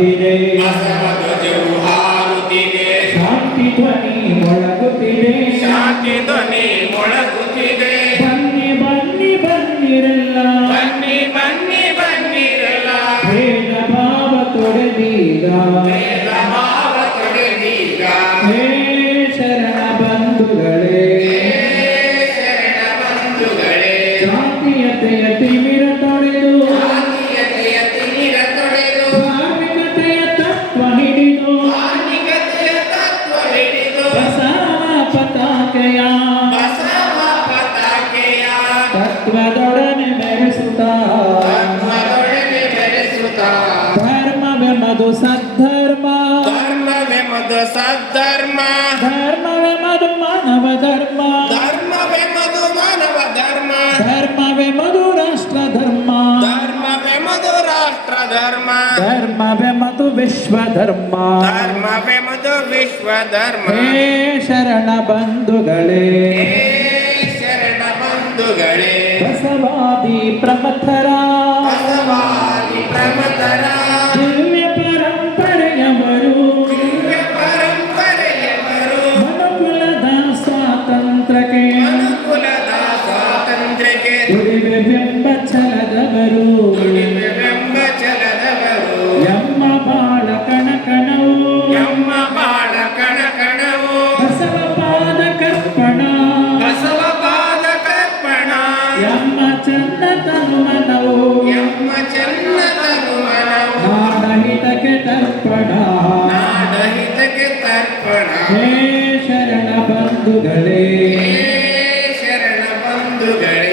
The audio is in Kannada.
ಹಾರುತ್ತಿದೆ ಬಸವ ಧ್ವಜವು ಹಾರುತ್ತಿದೆ ಶಾಂತಿ ಧ್ವನಿ ಮೊಳಗುತ್ತಿದೆ ಶಾಂತಿ ಧ್ವನಿ ಮೊಳಗುತ್ತಿದೆ ಬನ್ನಿ ಬನ್ನಿ ಬನ್ನಿರಲ್ಲ ಬನ್ನಿ ಬನ್ನಿ ಬನ್ನಿರಲ್ಲ ಭೇದ ಭಾವ ತೊಡೆದೀಗ ಭೇದ ಭಾವ ತೊಡೆದೀಗ ಹೇ ಶರಣ ಬಂಧುಗಳೇ ಶರಣ ಬಂಧುಗಳೇ ಜಾತೀಯತೆಯ ತಿಮಿರ ತೊಡೆದು ಜಾತೀಯತೆಯ ತಿಮಿರ ತೊಡೆದು ಧಾರ್ಮಿಕತೆಯ ತತ್ವ ಹಿಡಿದು ಆರ್ಥಿಕತೆಯ ತತ್ವ ಹಿಡಿದು ಬಸವ ಪತಾಕೆಯ ಬಸವ ಪತಾಕೆಯ ತತ್ವದೊಡನೆ ಮೆರೆಸುತ್ತಾ ತತ್ವದೊಡನೆ ಬೆರೆಸುತ್ತಾ ಧರ್ಮವೆಂಬುದು ಸದ್ಧರ್ಮ ಧರ್ಮವೆಂಬುದು ಸದ್ಧರ್ಮ ಧರ್ಮವೆಂಬುದು ಮಾನವ ಧರ್ಮ ಧರ್ಮವೆಂಬುದು ಮಾನವ ಧರ್ಮ ಧರ್ಮವೆಂಬುದು ರಾಷ್ಟ್ರ ಧರ್ಮ ಧರ್ಮವೆಂಬುದು ರಾಷ್ಟ್ರ ಧರ್ಮ ಧರ್ಮವೆಂಬುದು ವಿಶ್ವ ಧರ್ಮ ಧರ್ಮವೆಂಬುದು ವಿಶ್ವ ಧರ್ಮ ಹೇ ಶರಣ ಬಂಧುಗಳೇ ಹೇ ಶರಣ ಬಂಧುಗಳೇ ಬಸವಾದಿ ಪ್ರಮಥರ ಬಸವಾದಿ ಪ್ರಮಥರ ದಿವ್ಯ ಪರಂಪರೆಯವರು ದಿವ್ಯ ಪರಂಪರೆಯವರು ಮನುಕುಲದ ಸ್ವಾತಂತ್ರ್ಯಕ್ಕೆ ಮನುಕುಲದ ಸ್ವಾತಂತ್ರ್ಯಕ್ಕೆ ದುಡಿವೆಂಬ ಛಲದವರು ದುಡಿಮೆವೆಂಬ ಛಲದವರು ಎಮ್ಮ ಬಾಳ ಕಣಕಣವು ಎಮ್ಮ ಬಾಳ ಕಣಕಣವು ಬಸವ ಪಾದ ಕರ್ಪಣ ಬಸವ ಪಾದ ಕರ್ಪಣ ಎಮ್ಮ ಚಂದ ತನುಮನವು ಎಮ್ಮ ಚನ್ನತನು ಮನವು ನಾಡಹಿತಕ್ಕೆ ತರ್ಪಣ ನಾಡಹಿತಕ್ಕೆ ತರ್ಪಣ ಹೇ ಶರಣ ಬಂಧುಗಳೇ ಹೇ ಶರಣ ಬಂಧುಗಳೇ